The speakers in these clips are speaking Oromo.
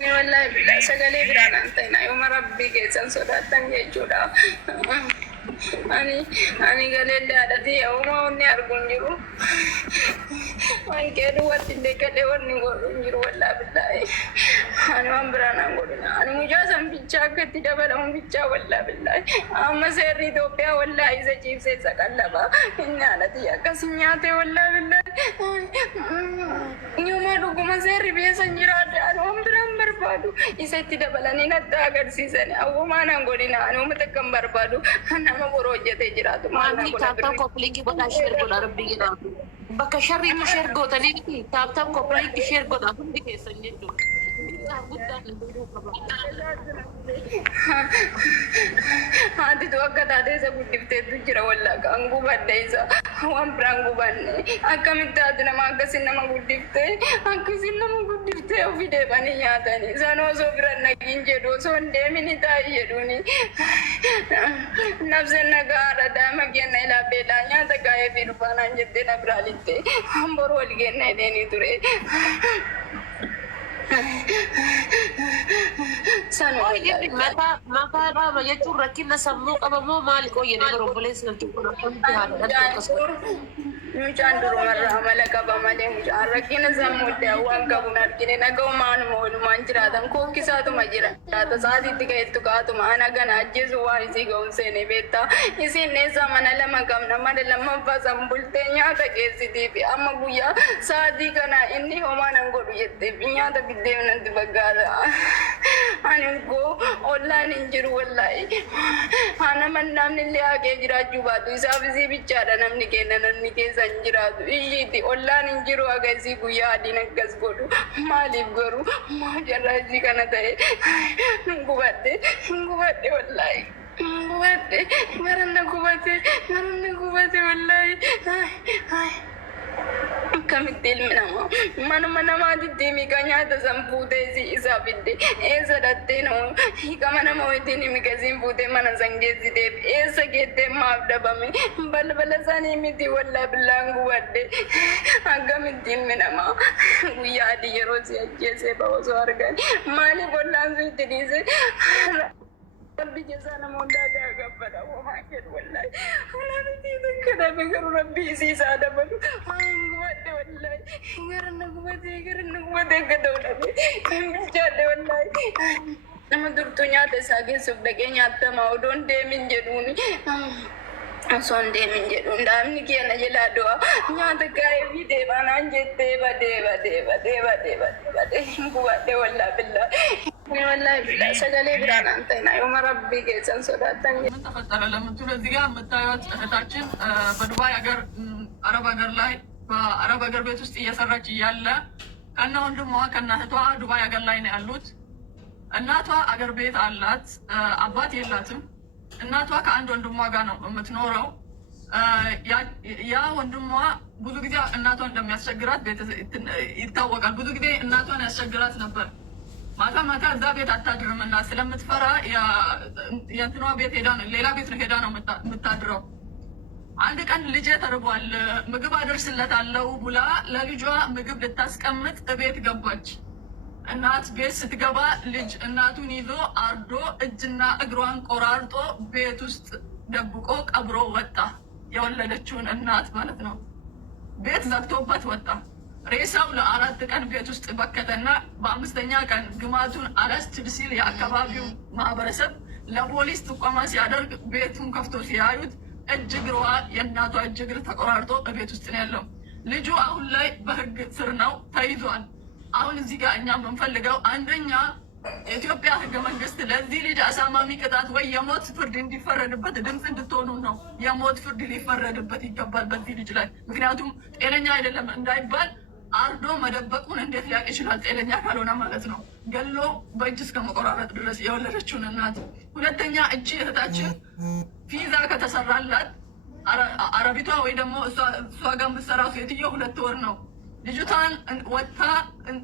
والله بلا سجلي بران أنتنا يوم ربي كيسان صداتن يجودا ani galelle adati awma onni argun jiru man kedu watinde kade wonni godun jiru walla billahi ani wan brana godina ani mujasam bicha kati dabala um bicha walla billahi amma serri Ethiopia wallahi ze chief se sakallaba inna adati akasinyate walla billahi nyuma duguma serri be sanjira ani wan bran barbadu isatti dabalani nadda agarsiisani awma nan godina ani um takam barbadu nama borojete jiraatu maani taaptaan koppiliingi godhaa sheer godha rabbii jedhamu bakka sharri nu sheer gootanii miti taaptaan koppiliingi sheer godha hundi keessan jechuudha. Hati tu akka taatee isa guddifteetu jira wallaaqa an gubadde isa waan biraan gubanne akkamitti haati nama akkasin nama guddiftee ofii deebanii nyaatani isaan osoo biran nagiin jedhu osoo hin deemini taa'ii jedhuuni nafseen nagaa aradaa mageenna ilaa beelaa nyaata gaa'ee fi dhufaanaan jettee na biraa litte hambor wal geenna edeenii ture. Mata dhaaba jechuun rakkina sammuu qabamoo maali qoyyane garomboleessi mucaan durumarraa amala qaba malee mucaan rakkina sammuuddaa waan qabuun argine nagaumaan oolumaan jiraatan kookkisaatuma jiraata sa'aatiitti ka'ettu kaatuma ana gana ajjeesu waan isii ga'uun seene beektaa isiin neessaa mana lama qabna mana lammaffaa sanbultee nyaata geessitii fi amma guyyaa sa'aatii kana inni homaa nan godhu jettee fi nyaata biddeen nanti baggaata ani koo ollaan hin jiru wallaahi nama namni illee haqee jiraachuu baatu isaaf isii bichaadha namni kenna namni keessan jiraatu iyyiiti ollaan hin jiru haga isii guyyaa adiin akkas godhu maaliif garuu maa jarraa isii kana ta'e gubadde wallaahi gubadde garanna gubate wallaahi kamitti ilmi namaa manuma namaatitti miqa nyaata san fuutee isaa fidde eessa dhattee nama hiikama nama wajjin miqa siin fuutee mana san geessiteef eessa geettee maaf dhabame balbala sanii miti wallaa billaan gubadde akkamitti ilmi namaa guyyaa adii yeroo si ajjeesee ba'osoo argan maaliif wallaan sun itti dhiise ربي جزانا مولانا غفرا وما كان والله انا نسيت كذا بقر ربي سيس هذا بلو قوات والله غيرنا قوات كذا ولا بجد والله nama durtuu nyaata isaa keessuuf dhaqee nyaatta maa'udoon deemin jedhuuni osoo hin deemin jedhuun daamni keenya jalaa du'a nyaata gaa'ee fi deebanaan jettee badee gubadde wallaa billaa والله بالله سجلي بران أنتنا يوم ربي كيسان صداتن من تفتح لما تقول الزجاج متاعات هتاچن بدبي أجر عرب أجر لاي عرب أجر بيتوست يسرج يلا كنا هندموا كنا هتوع دبي أجر لاي نقلوت الناتوا أجر بيت علات أبات يلاتم الناتوا كأن هندموا كانوا متنورو يا هندموا ብዙ ጊዜ እናቷ እንደሚያስቸግራት ቤት ይታወቃል። ብዙ ጊዜ እናቷን ያስቸግራት ነበር። ማታ ማታ እዛ ቤት አታድርም እና ስለምትፈራ የእንትኗ ቤት ሄዳ ነው ሌላ ቤት ሄዳ ነው የምታድረው። አንድ ቀን ልጄ ተርቧል ምግብ አደርስለታለሁ ብላ ለልጇ ምግብ ልታስቀምጥ ቤት ገባች። እናት ቤት ስትገባ ልጅ እናቱን ይዞ አርዶ እጅና እግሯን ቆራርጦ ቤት ውስጥ ደብቆ ቀብሮ ወጣ። የወለደችውን እናት ማለት ነው። ቤት ዘግቶበት ወጣ። ሬሳው ለ4 ቀን ቤት ውስጥ በከተና በ5ኛ ቀን ግማቱን አረስትድ ሲል የአካባቢው ማህበረሰብ ለፖሊስ ጥቆማ ሲያደርግ ቤቱን ከፍቶ ሲያዩት እጅ እግሯ የእናቷ እጅ እግር ተቆራርጦ ቤት ውስጥ ነው ያለው። ልጁ አሁን ላይ በህግ ስር ነው ተይዟል። አሁን እዚህ ጋር እኛ የምንፈልገው አንደኛ የኢትዮጵያ ህገ መንግስት ለዚህ ልጅ አሳማሚ ቅጣት ወይ የሞት ፍርድ እንዲፈረድበት ድምፅ እንድትሆኑ ነው። የሞት ፍርድ ሊፈረድበት ይገባል በዚህ ልጅ ላይ። ምክንያቱም ጤነኛ አይደለም እንዳይባል አርዶ መደበቁን እንዴት ሊያውቅ ይችላል? ጤነኛ ካልሆነ ማለት ነው። ገሎ በእጅ እስከ መቆራረጥ ድረስ የወለደችውን እናት። ሁለተኛ እቺ እህታችን ቪዛ ከተሰራላት አረቢቷ ወይ ደግሞ እሷ ጋር የምትሰራው ሴትዮ 2 ወር ነው። ልጅቷን ወጥታ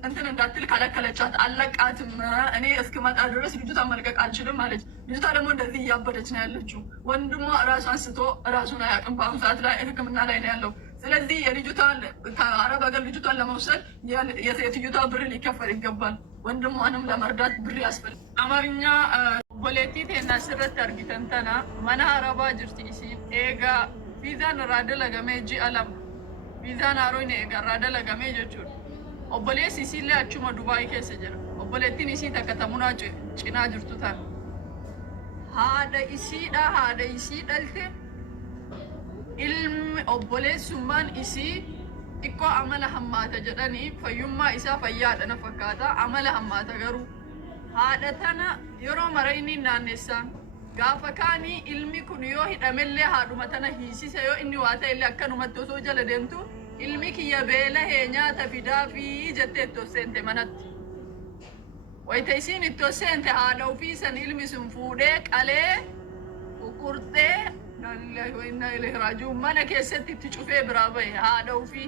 እንትን እንዳትል ከለከለቻት። አለቃትም እኔ እስክመጣ ድረስ ልጅቷን መልቀቅ አልችልም አለች። ልጅቷ ደግሞ እንደዚህ እያበደች ነው ያለችው። ወንድሟ ራሷን ስቶ ራሱን አያውቅም። በአሁኑ ሰዓት ላይ ሕክምና ላይ ነው ያለው። ስለዚህ የልጅቷን ከአረብ ሀገር ልጅቷን ለመውሰድ የሴትዮቷ ብር ሊከፈል ይገባል። ወንድሟንም ለመርዳት ብር ያስፈልግ አማርኛ ቦሌቲ ቴና ስረት አርጊተንተና መና አረባ ጅርቲ ኢሲን ኤጋ ቪዛን ራደ ለገሜ ጂ አለም ቪዛን አሮይነ ኤጋ ራደ ለገሜ ጀቹን ኦቦሌስ ኢሲን አቹማ ዱባይ ኬሰ ጅራ ኦቦሌቲን ኢሲ ተከተሙና ጭና ጅርቱታን ሃደ ኢሲ ደልቴ ilmi obboleessummaan isii xiqqoo amala hammaata jedhanii fayyummaa isaa fayyaadha na fakkaata amala hammaata garuu haadha tana yeroo mara inni naannessaan gaafa kaanii ilmi kun yoo hidhamellee haadhuma tana hiisise yoo inni waa ta'ellee akkanumatti osoo jala deemtu ilmi kiyya beelahee nyaata fidaa fi jettee itti seente manatti wayita isiin itti seente haadha ofii san ilmi sun fuudhee qalee kukurtee inna ilaihi raaji'uun mana keessatti itti cufee biraa bahe haadha ofii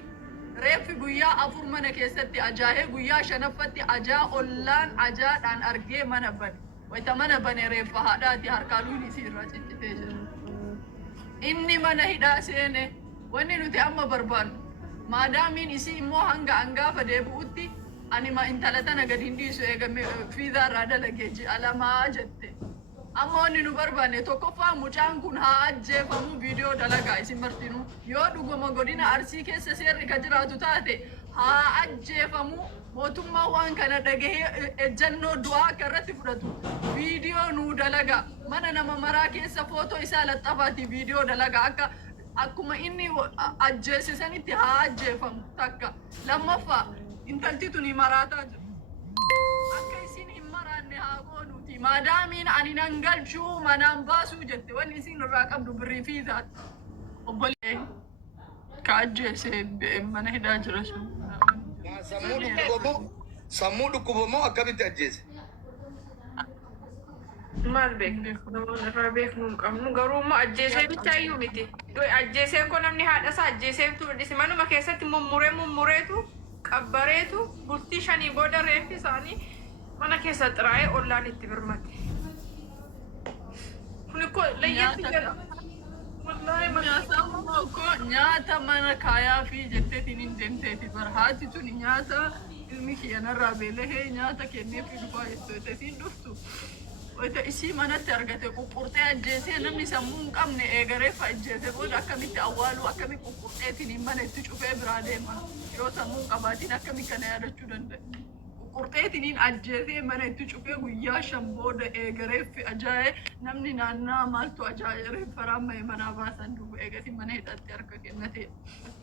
reeffi guyyaa afur mana keessatti ajaa'ee guyyaa shanaffatti ajaa ollaan ajaadhaan argee mana bane wayita mana bane reeffa haadhaati harkaa luun isii irraa ciccitee jira inni mana hidhaa seene wanni nuti amma barbaannu maadaamiin isii immoo hanga angaafa deebi'utti anima intala tana gad hin dhiisu eegame fiizaa irraa dalagee ji'a lamaa jette amma wanni nu barbaanne tokkoffaa mucaan kun haa ajjeefamu viidiyoo dalagaa isin martinu yoo dhuguma godina Arsii keessa seerri ka jiraatu taate haa ajjeefamu mootummaa waan kana dhagahee ejjannoo du'aa akka irratti fudhatu viidiyoo nu dalagaa mana nama maraa keessa footoo isaa laxafaati viidiyoo dalagaa akkuma inni ajjeesisanitti haa ajjeefamu takka lammaffaa intalti tuni maraataa jiru akka isin hin maraanne haa goonuuti maadaamiin ani nan galchuu manaan baasuu jette wanni isin irraa qabdu birrii fiizaati obbolee ka ajjeese mana hidhaa jira sun sammuu dhukkubamoo akkamitti ajjeese maal beeknu irraa beeknu hin qabnu garuu immoo ajjeesee bichaayyuu miti ajjeesee ko namni haadha isaa ajjeeseeftu dhisi manuma keessatti mummureetu qabbareetu bultii shanii booda reeffi isaanii mana keessa xiraa'ee ollaan itti birmate kun ko layyatti jedha wallahi nyaata mana kaayaa fi jetteetiin hin deemteeti barhaati tuni nyaata ilmi kiyyanarraa beelahee nyaata kenneefi dhufaa jetteetiin dhuftu wayita isii manatti argate quqqurtee ajjeesee namni sammuu hin qabne eegareeffa ajjeese booda akkamitti awwaaluu akkamitti quqqurteetiin mana itti cufee biraa deema yoo sammuu hin qabaatiin akkamitti kana yaadachuu danda'a quqqurteetiin ajjeesee mana itti cufee guyyaa shan booda eegareeffi ajaa'ee namni naannaa maaltu ajaa'ee reeffaraan mahe manaa baasan duuba eegati mana hidhatti harka kennate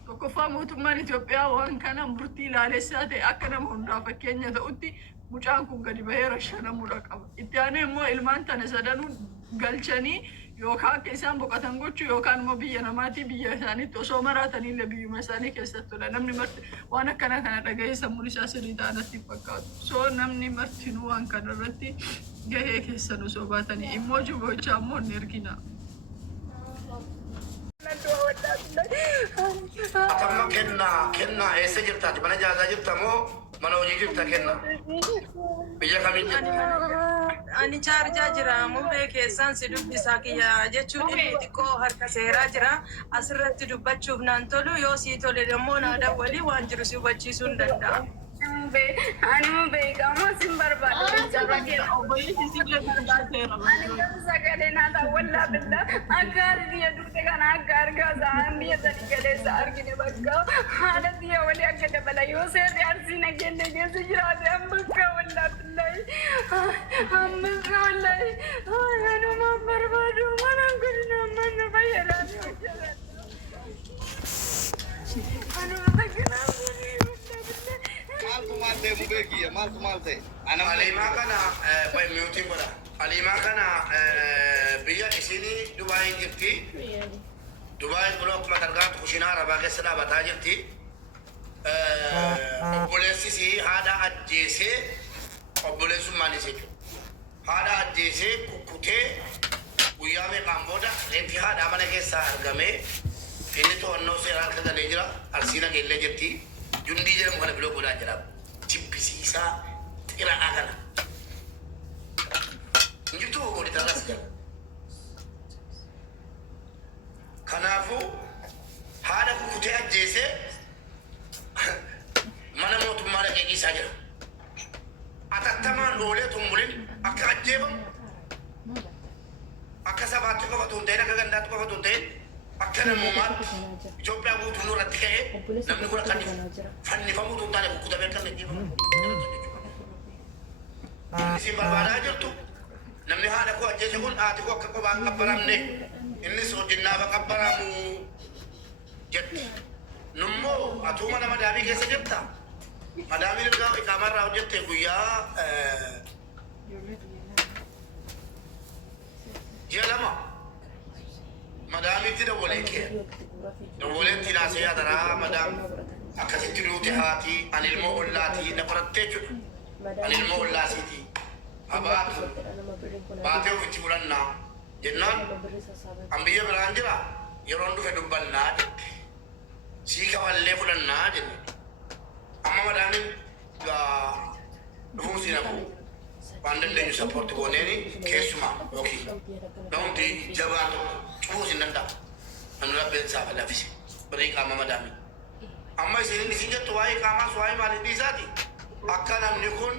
tokkoffaa mootummaan Itoophiyaa waan kana murtii ilaalessaa ta'e akka nama hundaa fakkeenya ta'utti mucaan kun gadi bahee rashanamudha qaba itti aanee immoo ilmaan tana sadanuu galchanii yookaan akka isaan boqotan gochuu yookaan immoo biyya namaatii biyya isaaniitti osoo maraatanillee biyyuma isaanii keessattudha namni marti waan akkana kana dhagahee sammuun isaa sirrii ta'anatti fakkaatu soo namni martinuu waan kana irratti gahee keessan osoo baatanii immoo jibochaa immoo hin ergina. Atamma kenna eessa jirtaati mana jaasaa jirta moo mana hojii jirta kenna biyya kamiin jirta ani chaarjaa jira mumbee keessaan si dubbisaa kiyya jechuun inni xiqqoo harka seeraa jira asirratti dubbachuuf naan tolu yoo sii tole immoo naa dawwalii waan jiru si hubachiisuu hin danda'a. ani beekamoo sin barbaadu jaba keera obboleessi sibiila barbaadeera ani garuu sagalee naata wallaa billa akka ardiya dugde kana akka argaa sa'aan biyya sadi galeessa argine bakka haala biyya walii akka dabala yoo seerri arsii nageenya keessa jiraate ammaka wallaa billahi ammaka wallahi anumaan barbaadu manaan godina manna fayyadaanii hojjetan anuma takkanaa godii maaltu maal ta'e mubeekiyya maaltu maal ta'e alimaa kana miutiin godha alimaa kana biyya isinii dubaayin jirti dubaayin kun akkuma targaantu kushinaa arabaa keessa dhaabataa jirti obboleessisii haadha ajjeesee obboleessummaan jechuudha haadha ajjeesee kukkutee guyyaa meeqaan booda reeffi haadhaa mana keessaa argamee inni to'annoo seeraa akka galee jira Arsii nageellee jirti Jundii jedhamu kana biloo godhaa jira jibbisiisaa xiraadhaa kana injirtuu godhita irraas jala kanaafuu haadha kukkutee ajjeesee mana mootummaa dhaqee dhiisaa jira tumbulin akka ajjeefam akka sabaatti qofa tuntee akka gandaatti qofa tuntee akka namummaatti Itoophiyaa guutuu nurratti ka'ee namni kun akka fannifamuu tuntaane kukkutamee akka ajjeefamu. Isin barbaadaa jirtu namni haadha koo ajjeese kun haati koo akka kophaan qabbaramne innis hojinnaaf qabbaramu jetti. Nummoo atuma nama daamii keessa jirta. Madaamiin ergaa iqaamarraa hojjette guyyaa ji'a lama madaamiitti dawwaleetti naasee adaraa madaam akkasitti nuti haati ani ilmoo ollaatii na qorattee jechuudha. Ani ilmoo ollaasiiti abaatu baatee ofitti fudhannaa jennaan an biyya biraan jira yeroon dhufe dubbannaa jette sii kawallee fudhannaa jenne amma madaamin dhufuun siin hafu waan dandeenyu sappoorti gooneeni keessumaa yookiin namumti jabaan tokko cufuu siin danda'a anu rabbeen saafa lafise barii qaama madaamin amma isin jettu waa'ee qaamaas waa'ee maalidii isaati akka namni kun